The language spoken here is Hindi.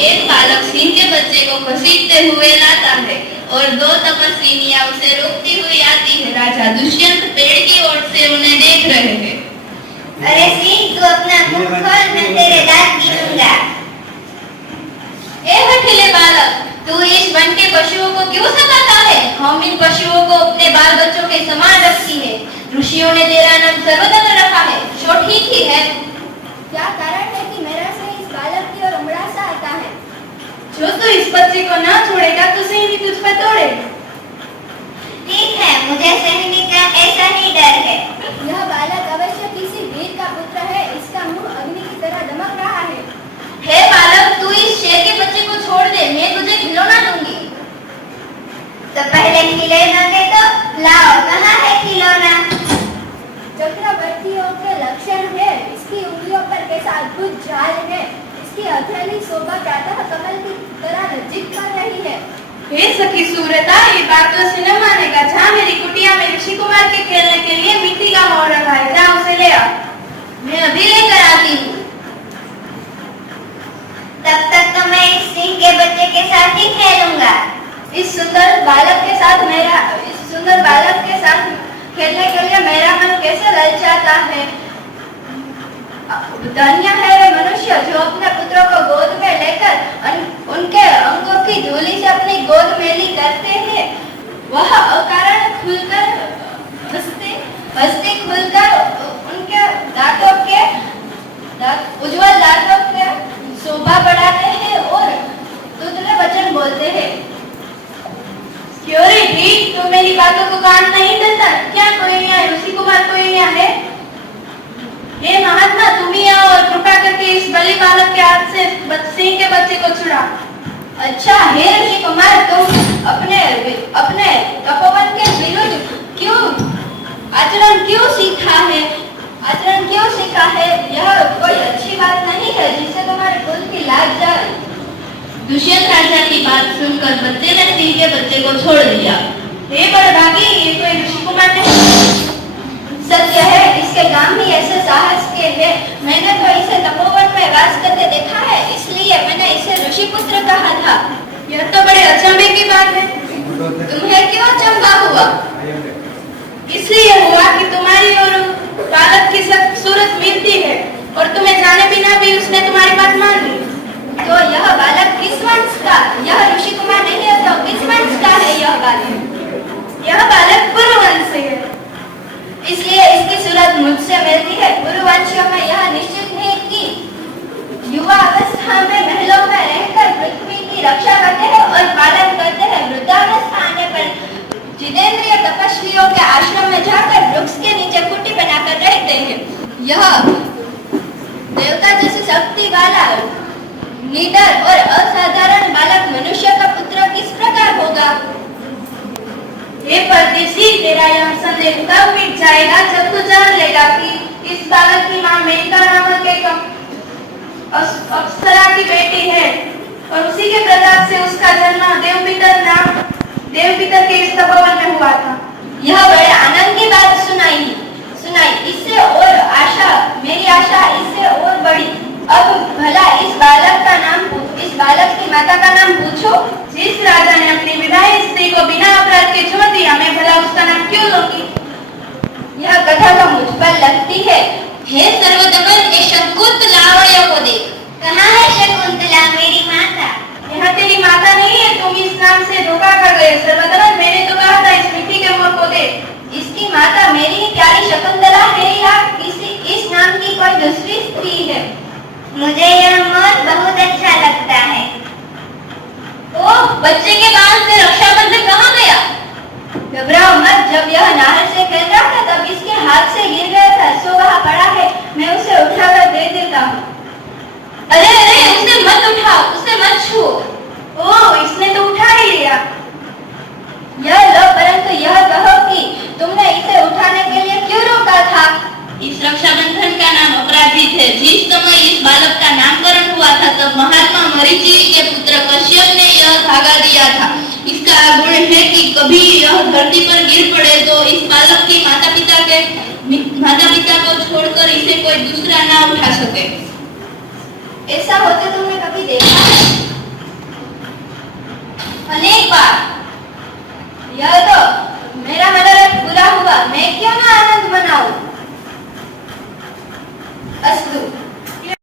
एक बालक सिंह के बच्चे को घसीटते हुए लाता है और दो तपस्विनियां उसे रोकती हुई आती है। राजा दुष्यंत पेड़ की ओर से उन्हें देख रहे हैं। अरे सिंह, तू अपना मुंह खोल, मैं तेरे दांत गिनूंगा। ए हठीले बालक, तू इस वन के पशुओं को क्यों सताता है? हम इन पशुओं को अपने बाल बच्चों के समान रखती है। ऋषियों ने तेरा नाम सर्वदत्त रखा है, जो ठीक ही है। क्या कारण है कि मेरा सिंह इस बालक की ओर उमड़ा सा आता है? जो तू इस बच्चे को न छोड़ेगा तो सिंह भी तुझ पर दौड़ेगा। ठीक है, मुझे सहने का ऐसा ही डर है। यह बालक अवश्य किसी वीर का पुत्र है। इसका मुंह अग्नि की तरह दमक रहा है। हे बालक, तू इस शेर के बच्चे को छोड़ दे, मैं तुझे खिलौना दूंगी। तो पहले खिलौना दे तो लाओ, कहाँ है खिलौना? चक्रवर्तियों के लक्षण है। इसकी उंगलियों पर कैसा अद्भुत जाल है। इसकी हथेली शोभा प्रातः कमल की तरह नजीक कर रही है। हे सखी सूरता, ये बात तो सिने मानेगा। जहाँ मेरी कुटिया में ऋषि कुमार के खेलने के लिए मिट्टी का मोर रखा है, जा उसे ले आ। मैं अभी लेकर आती हूँ। तब तक तो मैं इस सिंह के बच्चे के साथ ही खेलूंगा। इस सुंदर बालक के साथ खेलने के लिए मेरा मन कैसे ललचाता है। धन्य है वे मनुष्य जो अपने पुत्रों को गोद में लेकर उनके अंगों की धूली से अपनी गोद मेली करते हैं। वह अकारण खुलकर हंसते खुलकर उनके उज्जवल दांतों के शोभा बढ़ाते हैं और तुतले वचन बोलते हैं। क्यों रे ठीक, तो मेरी बातों को कान नहीं देता क्या? कोई यहाँ ऋषि कुमार कोई यहाँ है? हे महात्मा, तुम ही आओ और कृपा करके इस बलि बालक के हाथ से सिंह के बच्चे को छुड़ा। अच्छा, हे ऋषि कुमार, तुम अपने तपोवन के विरुद्ध आचरण क्यों सीखा है? यह कोई अच्छी बात नहीं है जिससे तुम्हारे कुल की लाज जाए। दुष्यंत राजा की बात सुनकर बच्चे ने सिंह के बच्चे को छोड़ दिया। हे बड़भागी, ये कोई ऋषि कुमार नहीं। सत्य है, इसके गांव ही ऐसे साहस के हैं। मैंने तो इसे तपोवन में वास करते देखा है, इसलिए मैंने इसे ऋषि पुत्र कहा था। यह तो बड़े अचंभे की बात है। तुम्हें क्यों अचंभा हुआ? इसलिए हुआ कि तुम्हारी और बालक की सूरत मिलती है और तुम्हें जाने बिना भी उसने तुम्हारी बात मान ली। तो यह बालक किस वंश का? यह ऋषि कुमार नहीं है तो किस वंश का है यह बालक? यह बालक पुरुवंश से है, इसलिए इसकी सूरत मुझसे मिलती है। पुरुवंशियों में यह निश्चित है कि युवा अवस्था में महलों में रहकर पृथ्वी की रक्षा करते हैं और पालन करते हैं। वृद्धावस्था आने पर जितेंद्रिय तपस्वियों के आश्रम में जाकर वृक्ष के नीचे कुटी बनाकर रहते हैं। यह देवता जैसी शक्ति वाला निडर और असाधारण बालक मनुष्य का पुत्र किस प्रकार होगा? हे परदेशी, तेरा यह संदेह तब मिट जाएगा जब तू जान लेगा कि इस बालक की मां मेनका नामक एक अप्सरा की बेटी है और उसी के प्रताप से उसका जन्म देवपितर के इस तपोवन में हुआ था। यह बड़े आनंद की बात सुनाई। इससे और मेरी आशा इससे और बढ़ी। अब भला इस बालक की माता का नाम पूछो। जिस राजा ने अपनी विवाहित स्त्री को बिना अपराध के छोड़ दिया, मैं भला उसका नाम क्यों लूंगी? यह कथा तो मुझ पर लगती है। हे सर्वदमन, ये शकुंतला लावण्य को देख। कहाँ है शकुंतला, मेरी माता? यह तेरी माता नहीं है, तुम इस नाम से धोखा कर गए। सर्वदमन, मैंने तो कहा था इस मिट्टी के मोर को देख। इसकी माता मेरी ही प्यारी शकुंतला है या इस नाम की कोई दूसरी स्त्री है? मुझे यह मोर बहुत अच्छा लगता है। ओह, बच्चे के बाल से रक्षाबंधन कहाँ गया? घबराओ मत, जब यह नहर से खेल रहा था तब इसके हाथ से गिर गया था, सो वहाँ पड़ा है, मैं उसे उठाकर दे देता हूँ। अरे उसे मत उठाओ, उसे मत छुओ। ओह, इसने तो उठा ही लिया। यह लो, परंतु यह कहो कि तुमने इसे उठाने के लिए क्यों रोका था? इस रक्षाबंधन का नाम अपराजित है। जिस समय इस बालक का नामकरण हुआ था तब महात्मा मरीचि के पुत्र कश्यप ने यह धागा दिया था। इसका गुण है कि कभी यह धरती पर गिर पड़े तो इस बालक की माता पिता को छोड़कर इसे कोई दूसरा ना उठा सके। ऐसा होते तुमने कभी देखा है? अनेक बार